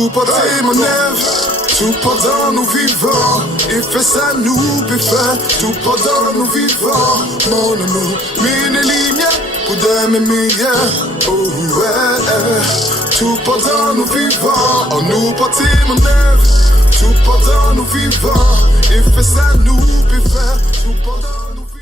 nous porter mon œuvre, tout pendant nous vivants. Et fait ça nous peut faire, tout pendant nous vivants. Mon nous, mine lumière, pour demain meilleur. Oh ouais, tout pendant nous vivants. On nous porter mon œuvre, tout pendant nous vivants. Et fait ça nous peut faire, tout pendant nous vivants.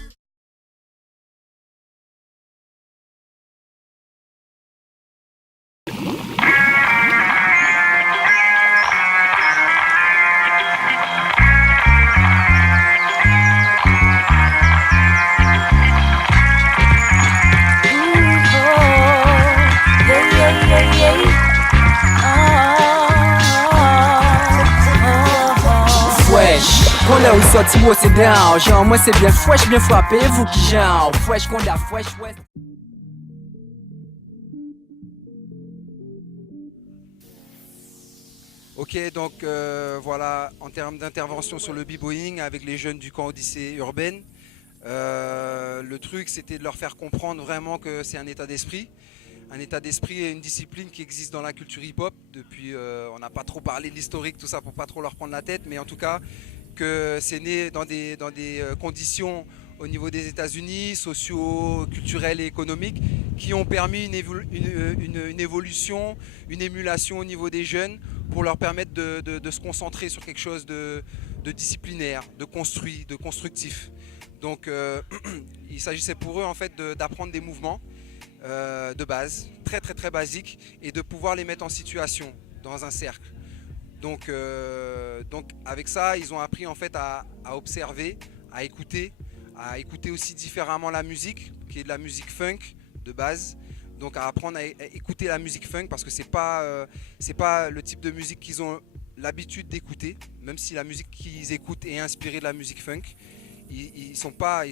Quand là où sorti moi c'est down. Genre moi c'est bien fresh, bien frappé. Vous qui genre fresh, qu'on a fresh, ouais. Ok, donc voilà, en termes d'intervention sur le b-boying avec les jeunes du camp Odyssée urbaine, le truc c'était de leur faire comprendre vraiment que c'est un état d'esprit et une discipline qui existe dans la culture hip-hop. Depuis, on n'a pas trop parlé de l'historique, tout ça pour pas trop leur prendre la tête, mais en tout cas que c'est né dans des conditions au niveau des États-Unis, sociaux, culturelles et économiques, qui ont permis une évolution, une émulation au niveau des jeunes pour leur permettre de se concentrer sur quelque chose de disciplinaire, de construit, de constructif. Donc il s'agissait pour eux en fait d'apprendre des mouvements de base, très très très basiques, et de pouvoir les mettre en situation dans un cercle. Donc avec ça, ils ont appris en fait à observer, à écouter aussi différemment la musique, qui est de la musique funk de base. Donc à apprendre à écouter la musique funk, parce que c'est pas le type de musique qu'ils ont l'habitude d'écouter, même si la musique qu'ils écoutent est inspirée de la musique funk. Ils sont pas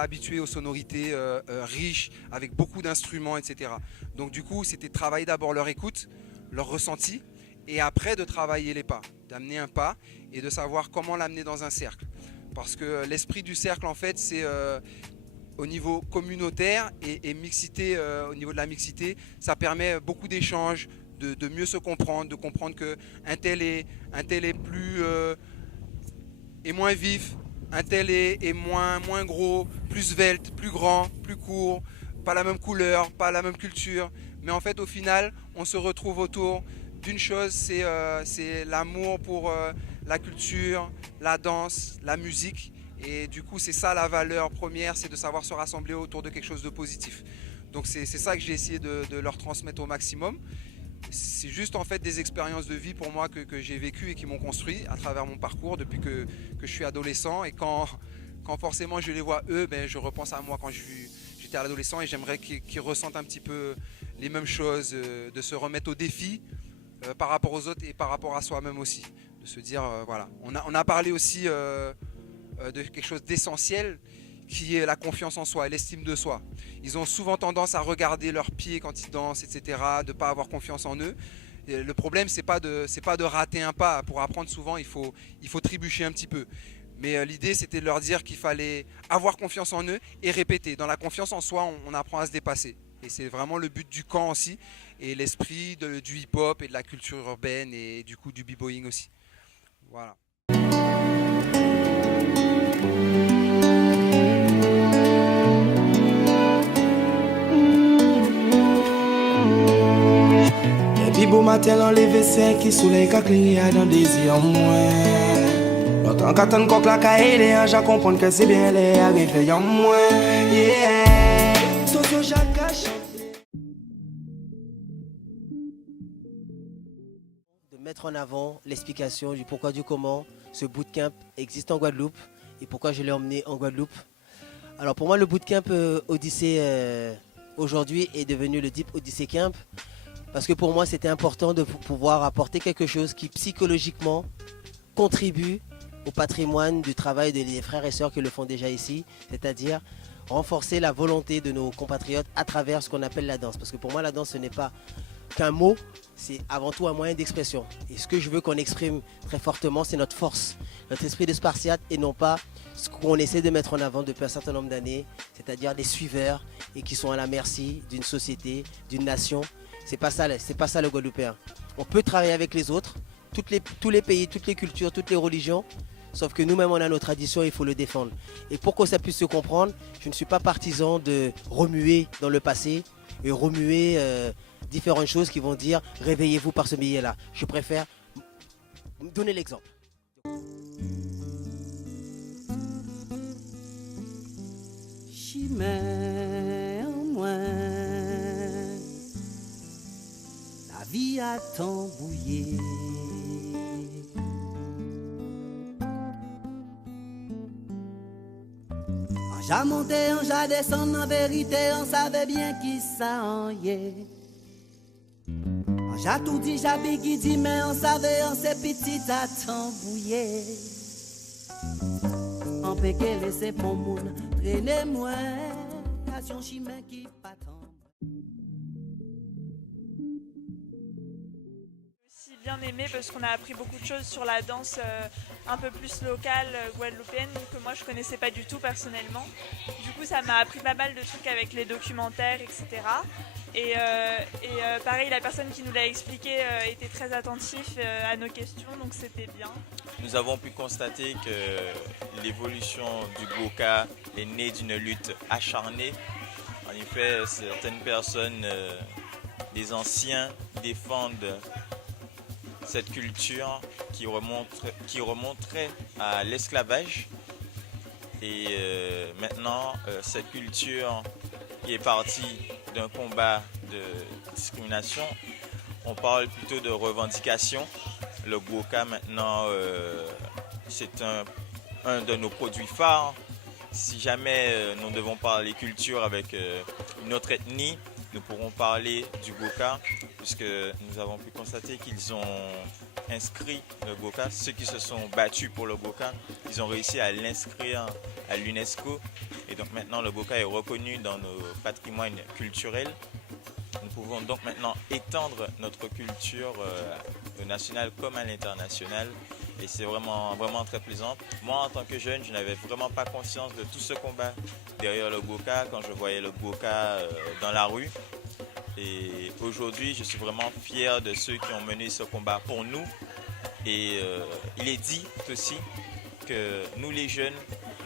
habitués aux sonorités riches, avec beaucoup d'instruments, etc. Donc du coup, c'était de travailler d'abord leur écoute, leur ressenti, et après de travailler les pas, d'amener un pas et de savoir comment l'amener dans un cercle. Parce que l'esprit du cercle, en fait, c'est au niveau communautaire et mixité, au niveau de la mixité, ça permet beaucoup d'échanges, de mieux se comprendre, de comprendre qu'un tel est plus est moins vif, un tel est moins gros, plus svelte, plus grand, plus court, pas la même couleur, pas la même culture. Mais en fait, au final, on se retrouve autour d'une chose, c'est l'amour pour la culture, la danse, la musique. Et du coup, c'est ça la valeur première, c'est de savoir se rassembler autour de quelque chose de positif. Donc c'est ça que j'ai essayé de leur transmettre au maximum. C'est juste en fait des expériences de vie pour moi que j'ai vécues et qui m'ont construit à travers mon parcours depuis que je suis adolescent. Et quand forcément je les vois eux, ben, je repense à moi quand j'étais adolescent, et j'aimerais qu'ils ressentent un petit peu les mêmes choses, de se remettre au défi par rapport aux autres et par rapport à soi-même aussi. De se dire, voilà. On a parlé aussi de quelque chose d'essentiel, qui est la confiance en soi et l'estime de soi. Ils ont souvent tendance à regarder leurs pieds quand ils dansent, etc., de ne pas avoir confiance en eux. Et le problème, c'est pas de rater un pas. Pour apprendre, souvent, il faut trébucher un petit peu. Mais l'idée, c'était de leur dire qu'il fallait avoir confiance en eux et répéter. Dans la confiance en soi, on apprend à se dépasser. Et c'est vraiment le but du camp aussi, et l'esprit du hip-hop et de la culture urbaine, et du coup du b-boying aussi. Voilà. Depuis beau matin, enlevé 5 qui soleil qu'a cligné dans des yeux en moins. Longtemps qu'attendre qu'on claque à aider, j'ai compris que c'est bien les arrivés en moins. Yeah. Socio Jacques a chanté. De mettre en avant l'explication du pourquoi du comment ce bootcamp existe en Guadeloupe et pourquoi je l'ai emmené en Guadeloupe. Alors pour moi, le bootcamp Odyssée aujourd'hui est devenu le Deep Odyssey Camp, parce que pour moi c'était important de pouvoir apporter quelque chose qui psychologiquement contribue au patrimoine du travail des frères et sœurs qui le font déjà ici, c'est-à-dire renforcer la volonté de nos compatriotes à travers ce qu'on appelle la danse. Parce que pour moi la danse, ce n'est pas qu'un mot, c'est avant tout un moyen d'expression. Et ce que je veux qu'on exprime très fortement, c'est notre force, notre esprit de Spartiate, et non pas ce qu'on essaie de mettre en avant depuis un certain nombre d'années, c'est-à-dire des suiveurs et qui sont à la merci d'une société, d'une nation. C'est pas ça le Guadeloupéen. on peut travailler avec les autres, tous les pays, toutes les cultures, toutes les religions. Sauf que nous-mêmes, on a nos traditions, il faut le défendre. Et pour que ça puisse se comprendre, je ne suis pas partisan de remuer dans le passé et remuer différentes choses qui vont dire « réveillez-vous par ce biais-là ». Je préfère donner l'exemple. Chimère en moi, la vie a tambouillé. J'ai monté, j'ai descendu, en vérité, on savait bien qui ça en y est. J'ai tout dit, j'ai bégui dit, mais on savait, on s'est petit à tambouiller. On peut que laisser pour moun, traîner moi, à son chemin qui pas tant. Bien aimé parce qu'on a appris beaucoup de choses sur la danse un peu plus locale guadeloupéenne que moi je connaissais pas du tout personnellement. Du coup ça m'a appris pas mal de trucs avec les documentaires, etc. Et pareil, la personne qui nous l'a expliqué était très attentif à nos questions, donc c'était bien. Nous avons pu constater que l'évolution du Goka est née d'une lutte acharnée. En effet, certaines personnes, des anciens, défendent cette culture qui remonterait à l'esclavage. Et maintenant, cette culture qui est partie d'un combat de discrimination, on parle plutôt de revendication. Le Goka maintenant, c'est un de nos produits phares. Si jamais nous devons parler culture avec une autre ethnie, nous pourrons parler du Goka, puisque nous avons pu constater qu'ils ont inscrit le Goka. Ceux qui se sont battus pour le Goka, ils ont réussi à l'inscrire à l'UNESCO. Et donc maintenant, le Goka est reconnu dans nos patrimoines culturels. Nous pouvons donc maintenant étendre notre culture au national comme à l'international. Et c'est vraiment très plaisant. Moi, en tant que jeune, je n'avais vraiment pas conscience de tout ce combat derrière le Goka quand je voyais le Goka dans la rue. Et aujourd'hui, je suis vraiment fier de ceux qui ont mené ce combat pour nous. Et il est dit aussi que nous, les jeunes,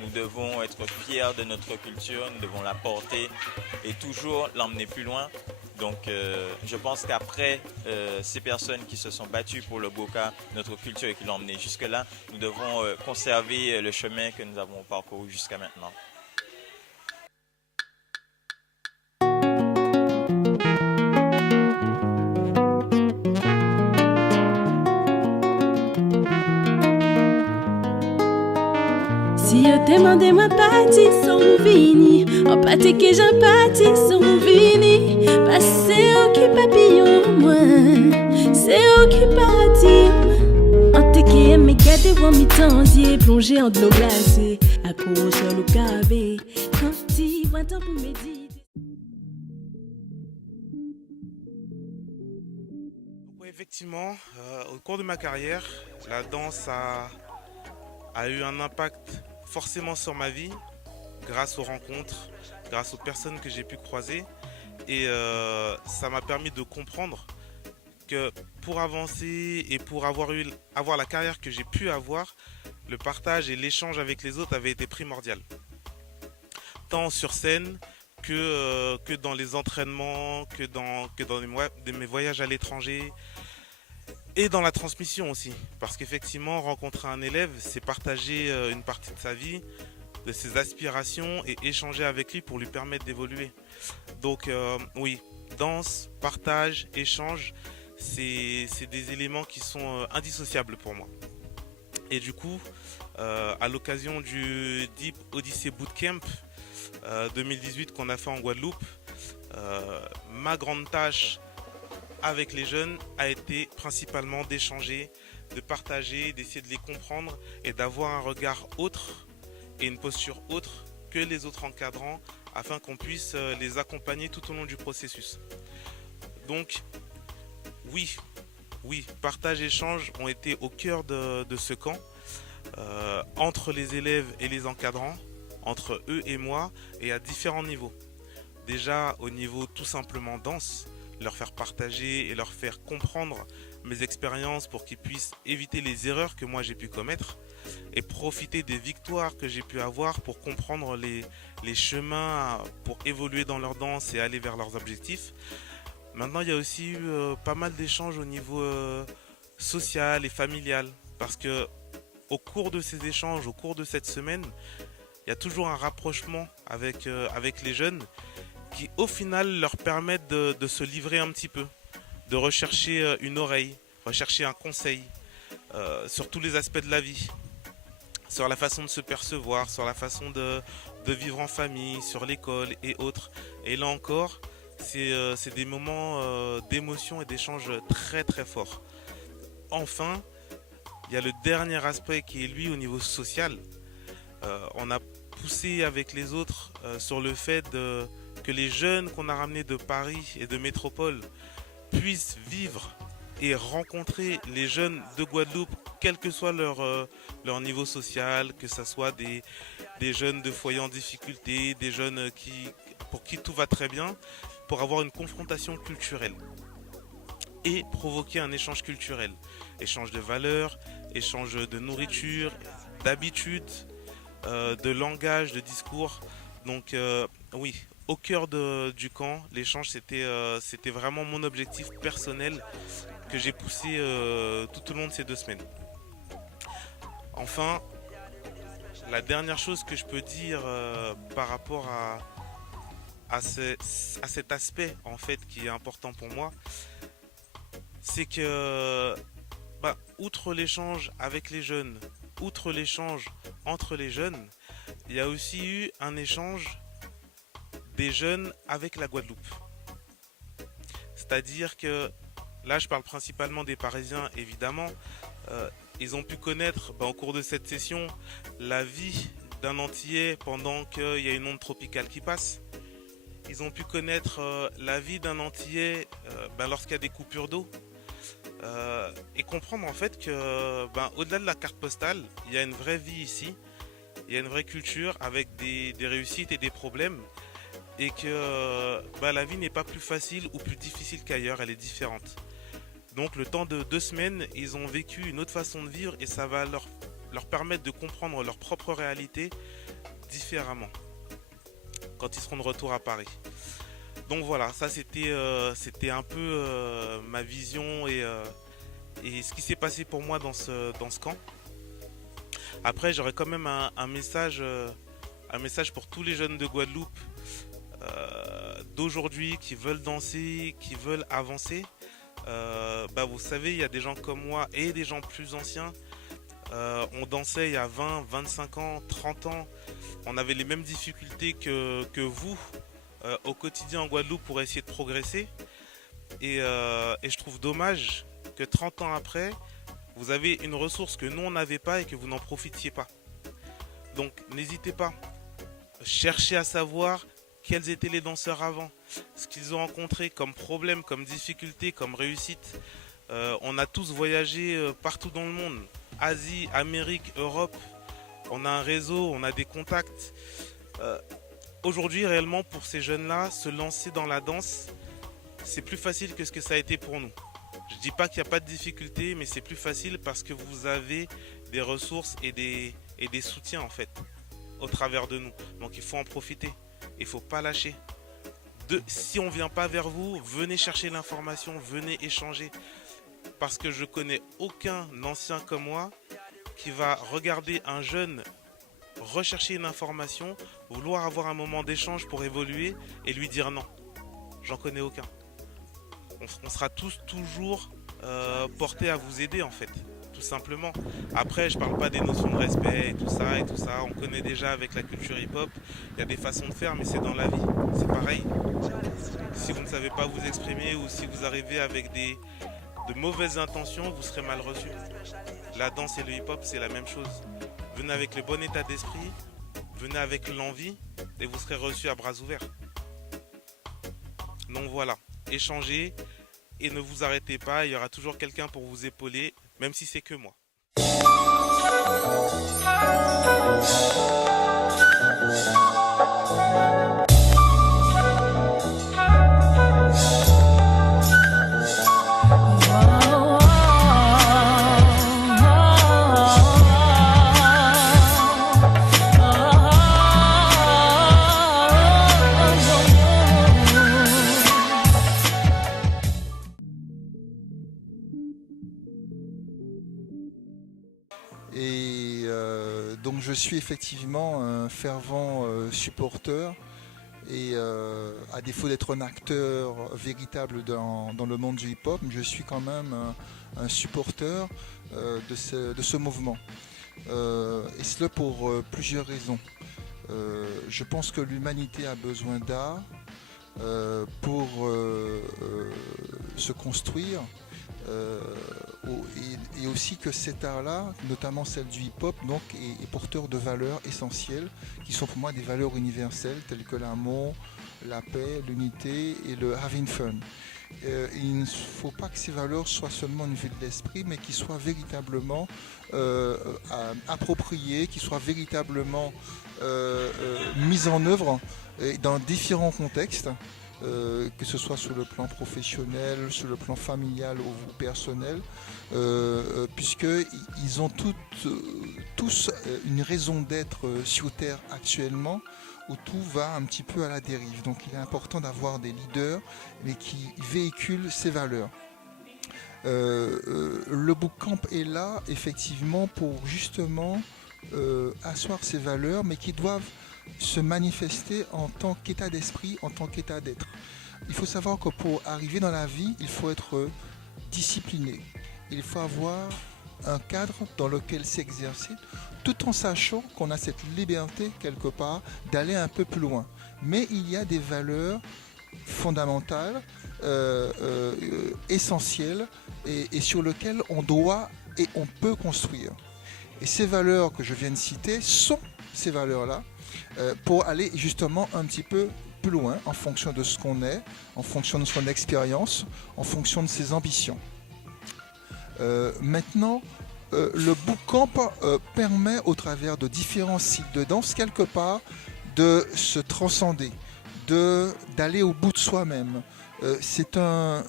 nous devons être fiers de notre culture, nous devons la porter et toujours l'emmener plus loin. Donc je pense qu'après ces personnes qui se sont battues pour le Goka, notre culture et qui l'ont emmené jusque-là, nous devons conserver le chemin que nous avons parcouru jusqu'à maintenant. Si yo demande ma partie sont vini, en pâté que j'en partie sont vini, parce que c'est eux qui papillon moi, c'est eux qui partent. En te qui aime garder vos mi-temps, plongé en de l'eau glacée, à courir sur le cavé, quand il voit temps pour méditer. Effectivement, au cours de ma carrière, la danse a eu un impact forcément sur ma vie, grâce aux rencontres, grâce aux personnes que j'ai pu croiser. Et ça m'a permis de comprendre que pour avancer et pour avoir la carrière que j'ai pu avoir, le partage et l'échange avec les autres avaient été primordial. Tant sur scène que dans les entraînements, que dans mes voyages à l'étranger. Et dans la transmission aussi, parce qu'effectivement, rencontrer un élève, c'est partager une partie de sa vie, de ses aspirations et échanger avec lui pour lui permettre d'évoluer. Donc oui, danse, partage, échange, c'est des éléments qui sont indissociables pour moi. Et du coup, à l'occasion du Deep Odyssey Bootcamp 2018 qu'on a fait en Guadeloupe, ma grande tâche avec les jeunes a été principalement d'échanger, de partager, d'essayer de les comprendre et d'avoir un regard autre et une posture autre que les autres encadrants afin qu'on puisse les accompagner tout au long du processus. Donc oui, partage et échange ont été au cœur de ce camp, entre les élèves et les encadrants, entre eux et moi et à différents niveaux. Déjà au niveau tout simplement danse, leur faire partager et leur faire comprendre mes expériences pour qu'ils puissent éviter les erreurs que moi j'ai pu commettre et profiter des victoires que j'ai pu avoir pour comprendre les chemins pour évoluer dans leur danse et aller vers leurs objectifs. Maintenant, il y a aussi eu pas mal d'échanges au niveau social et familial, parce que au cours de ces échanges, au cours de cette semaine, il y a toujours un rapprochement avec les jeunes qui au final leur permettent de se livrer un petit peu, de rechercher une oreille, rechercher un conseil sur tous les aspects de la vie, sur la façon de se percevoir, sur la façon de vivre en famille, sur l'école et autres. Et là encore, c'est des moments d'émotion et d'échange très très forts. Enfin, il y a le dernier aspect qui est lui au niveau social. On a poussé avec les autres sur le fait que les jeunes qu'on a ramenés de Paris et de métropole puissent vivre et rencontrer les jeunes de Guadeloupe, quel que soit leur niveau social, que ce soit des jeunes de foyers en difficulté, des jeunes pour qui tout va très bien, pour avoir une confrontation culturelle et provoquer un échange culturel. Échange de valeurs, échange de nourriture, d'habitudes, de langage, de discours. Donc oui, au cœur du camp, l'échange c'était vraiment mon objectif personnel que j'ai poussé tout au long de ces 2 semaines. Enfin, la dernière chose que je peux dire par rapport à cet aspect en fait qui est important pour moi, c'est que outre l'échange avec les jeunes, outre l'échange entre les jeunes, il y a aussi eu un échange des jeunes avec la Guadeloupe. C'est-à-dire que, là je parle principalement des Parisiens évidemment, ils ont pu connaître au cours de cette session la vie d'un Antillais pendant qu'il y a une onde tropicale qui passe. Ils ont pu connaître la vie d'un Antillais lorsqu'il y a des coupures d'eau. Et comprendre en fait que au-delà de la carte postale, il y a une vraie vie ici, il y a une vraie culture avec des réussites et des problèmes, et que la vie n'est pas plus facile ou plus difficile qu'ailleurs, elle est différente. Donc le temps de 2 semaines, ils ont vécu une autre façon de vivre et ça va leur permettre de comprendre leur propre réalité différemment quand ils seront de retour à Paris. Donc voilà, ça c'était un peu ma vision et ce qui s'est passé pour moi dans ce camp. Après, j'aurais quand même un message pour tous les jeunes de Guadeloupe d'aujourd'hui qui veulent danser, qui veulent avancer. Vous savez, il y a des gens comme moi et des gens plus anciens. On dansait il y a 20, 25 ans, 30 ans. On avait les mêmes difficultés que vous au quotidien en Guadeloupe pour essayer de progresser. Et je trouve dommage que 30 ans après, vous avez une ressource que nous on n'avait pas et que vous n'en profitiez pas. Donc n'hésitez pas. Cherchez à savoir quels étaient les danseurs avant, ce qu'ils ont rencontré comme problème, comme difficulté, comme réussite. On a tous voyagé partout dans le monde. Asie, Amérique, Europe. On a un réseau, on a des contacts. Aujourd'hui, réellement, pour ces jeunes-là, se lancer dans la danse, c'est plus facile que ce que ça a été pour nous. Je ne dis pas qu'il n'y a pas de difficulté, mais c'est plus facile parce que vous avez des ressources et des soutiens, en fait, au travers de nous. Donc, il faut en profiter. Il ne faut pas lâcher. Si on ne vient pas vers vous, venez chercher l'information, venez échanger. Parce que je connais aucun ancien comme moi qui va regarder un jeune rechercher une information, vouloir avoir un moment d'échange pour évoluer et lui dire non. J'en connais aucun. On sera tous toujours portés à vous aider en fait, tout simplement. Après, je parle pas des notions de respect et tout ça. On connaît déjà avec la culture hip-hop. Il y a des façons de faire, mais c'est dans la vie. C'est pareil. Si vous ne savez pas vous exprimer ou si vous arrivez avec de mauvaises intentions, vous serez mal reçu. La danse et le hip-hop, c'est la même chose. Venez avec le bon état d'esprit, venez avec l'envie et vous serez reçu à bras ouverts. Donc voilà, échangez et ne vous arrêtez pas, il y aura toujours quelqu'un pour vous épauler, même si c'est que moi. je suis effectivement un fervent supporter et à défaut d'être un acteur véritable dans le monde du hip-hop, je suis quand même un supporter de ce mouvement. Et cela pour plusieurs raisons. Je pense que l'humanité a besoin d'art pour se construire. Et aussi que cet art-là, notamment celle du hip-hop, donc, est porteur de valeurs essentielles qui sont pour moi des valeurs universelles telles que l'amour, la paix, l'unité et le having fun. Il ne faut pas que ces valeurs soient seulement une vue de l'esprit, mais qu'ils soient véritablement appropriées, qu'ils soient véritablement mises en œuvre dans différents contextes. Que ce soit sur le plan professionnel, sur le plan familial ou personnel, puisqu'ils ont tous une raison d'être sur Terre actuellement, où tout va un petit peu à la dérive. Donc il est important d'avoir des leaders, mais qui véhiculent ces valeurs. Le bootcamp est là, effectivement, pour justement asseoir ces valeurs, mais qui doivent se manifester en tant qu'état d'esprit, en tant qu'état d'être. Il faut savoir que pour arriver dans la vie, il faut être discipliné. Il faut avoir un cadre dans lequel s'exercer, tout en sachant qu'on a cette liberté, quelque part, d'aller un peu plus loin. Mais il y a des valeurs fondamentales, essentielles, et sur lesquelles on doit et on peut construire. Et ces valeurs que je viens de citer sont ces valeurs-là, pour aller justement un petit peu plus loin en fonction de ce qu'on est, en fonction de son expérience, en fonction de ses ambitions. Maintenant, le bootcamp permet au travers de différents styles de danse quelque part de se transcender, d'aller au bout de soi-même. C'est un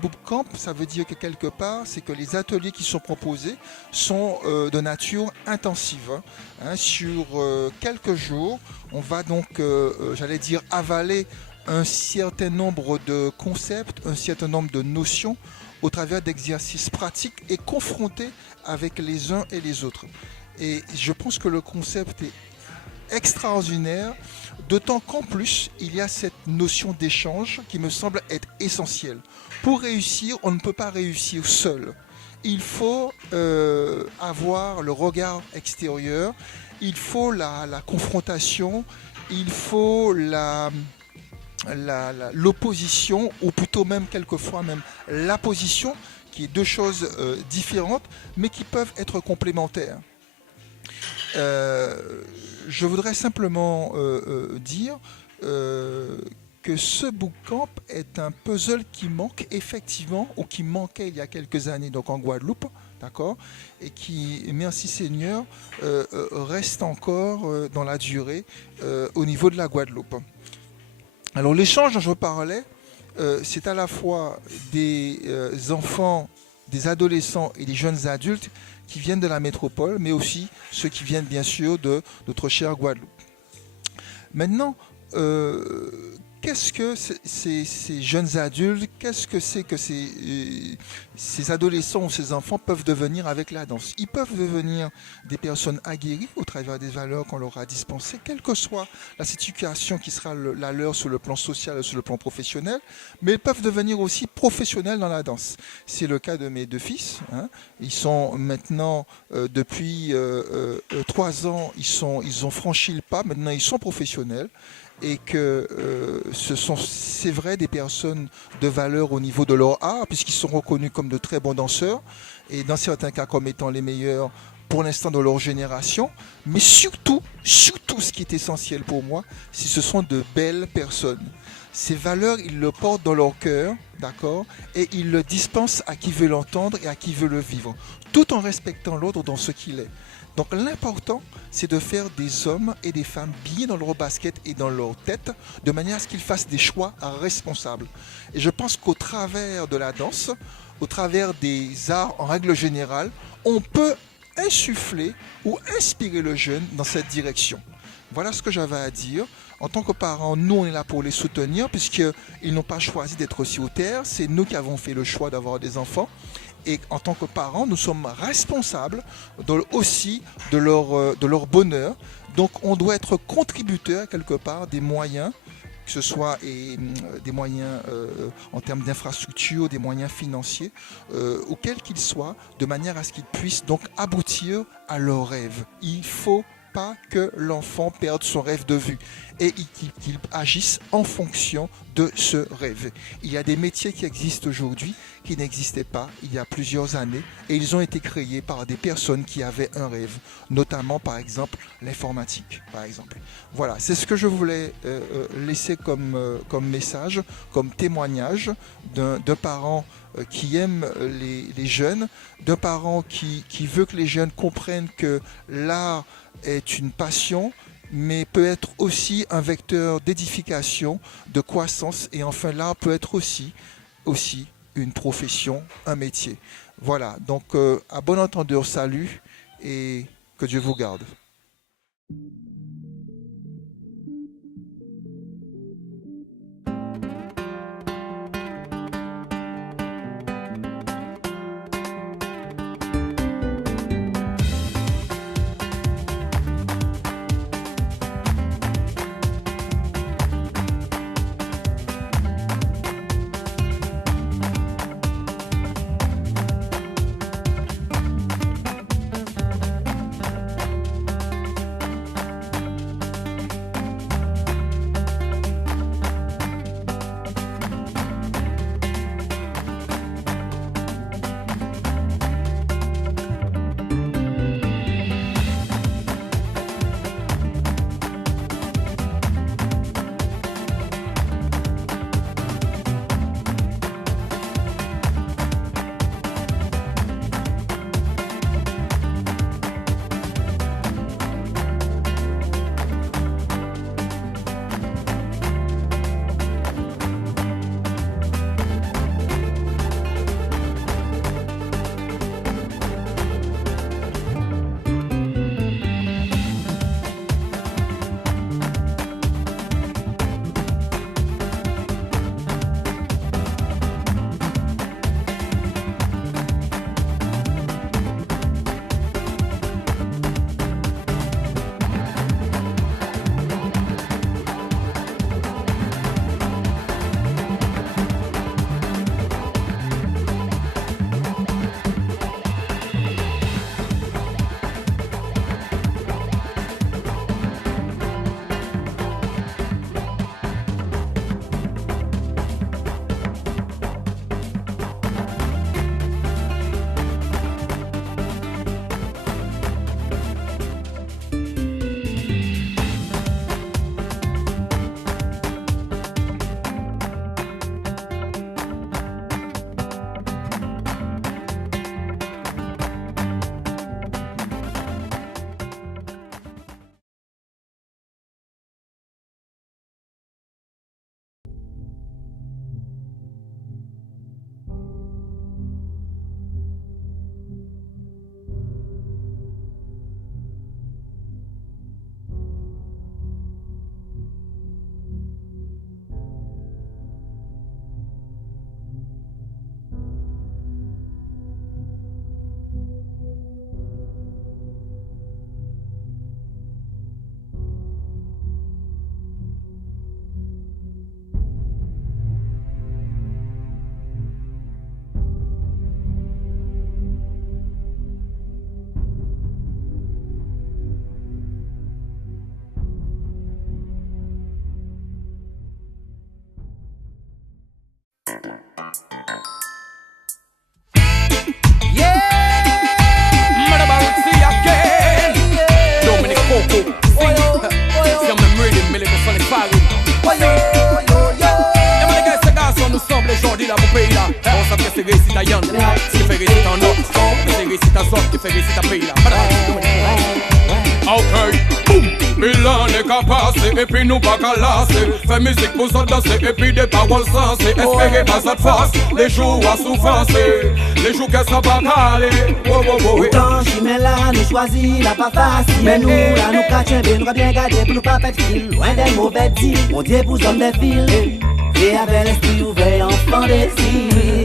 bootcamp, ça veut dire que quelque part, c'est que les ateliers qui sont proposés sont de nature intensive. Sur quelques jours, on va donc, j'allais dire, avaler un certain nombre de concepts, un certain nombre de notions au travers d'exercices pratiques et confrontés avec les uns et les autres. Et je pense que le concept est extraordinaire, d'autant qu'en plus, il y a cette notion d'échange qui me semble être essentielle. Pour réussir, on ne peut pas réussir seul. Il faut avoir le regard extérieur, il faut la confrontation, il faut l'opposition, ou plutôt même quelquefois même la position, qui est deux choses différentes, mais qui peuvent être complémentaires. Je voudrais simplement dire que ce bootcamp est un puzzle qui manque effectivement, ou qui manquait il y a quelques années donc en Guadeloupe, d'accord, et qui, merci Seigneur, reste encore dans la durée au niveau de la Guadeloupe. Alors l'échange dont je parlais, c'est à la fois des enfants, des adolescents et des jeunes adultes qui viennent de la métropole, mais aussi ceux qui viennent bien sûr de notre chère Guadeloupe. Maintenant, qu'est-ce que ces jeunes adultes, qu'est-ce que c'est que ces adolescents ou ces enfants peuvent devenir avec la danse? Ils peuvent devenir des personnes aguerries au travers des valeurs qu'on leur a dispensées, quelle que soit la situation qui sera la leur sur le plan social et sur le plan professionnel, mais ils peuvent devenir aussi professionnels dans la danse. C'est le cas de mes deux fils. Ils sont maintenant, depuis 3 ans, ils ont franchi le pas, maintenant ils sont professionnels. Et que c'est vrai, des personnes de valeur au niveau de leur art, puisqu'ils sont reconnus comme de très bons danseurs, et dans certains cas comme étant les meilleurs pour l'instant de leur génération. Mais surtout, ce qui est essentiel pour moi, c'est que ce sont de belles personnes. Ces valeurs, ils le portent dans leur cœur, d'accord, et ils le dispensent à qui veut l'entendre et à qui veut le vivre, tout en respectant l'autre dans ce qu'il est. Donc l'important, c'est de faire des hommes et des femmes bien dans leur basket et dans leur tête, de manière à ce qu'ils fassent des choix responsables. Et je pense qu'au travers de la danse, au travers des arts en règle générale, on peut insuffler ou inspirer le jeune dans cette direction. Voilà ce que j'avais à dire. En tant que parents, nous, on est là pour les soutenir, puisqu'ils n'ont pas choisi d'être sur terre. C'est nous qui avons fait le choix d'avoir des enfants. Et en tant que parents, nous sommes responsables aussi de leur bonheur. Donc on doit être contributeur quelque part des moyens, que ce soit des moyens en termes d'infrastructure, des moyens financiers, ou quels qu'ils soient, de manière à ce qu'ils puissent donc aboutir à leurs rêves. Il faut pas que l'enfant perde son rêve de vue et qu'il agisse en fonction de ce rêve. Il y a des métiers qui existent aujourd'hui qui n'existaient pas il y a plusieurs années et ils ont été créés par des personnes qui avaient un rêve, notamment par exemple l'informatique, par exemple. Voilà, c'est ce que je voulais laisser comme message, comme témoignage d'un parent qui aime les jeunes, d'un parent qui veut que les jeunes comprennent que l'art est une passion, mais peut être aussi un vecteur d'édification, de croissance, et enfin l'art peut être aussi une profession, un métier. Voilà, donc à bon entendeur, salut et que Dieu vous garde. Et puis nous pas qu'à lasser. Fais musique pour ça danser. Et puis des paroles sensées. Espérer pas cette force. Les jours à souffrance. Les jours qu'elles sont pas calées. Autant chimé là, nous choisis la pas facile. Mais nous là, nous qu'à tiens nous bien garder pour nous pas perdre fil. Loin des mauvais deals. On dit pour hommes des fils. Et avec l'esprit ouvert, enfant des îles.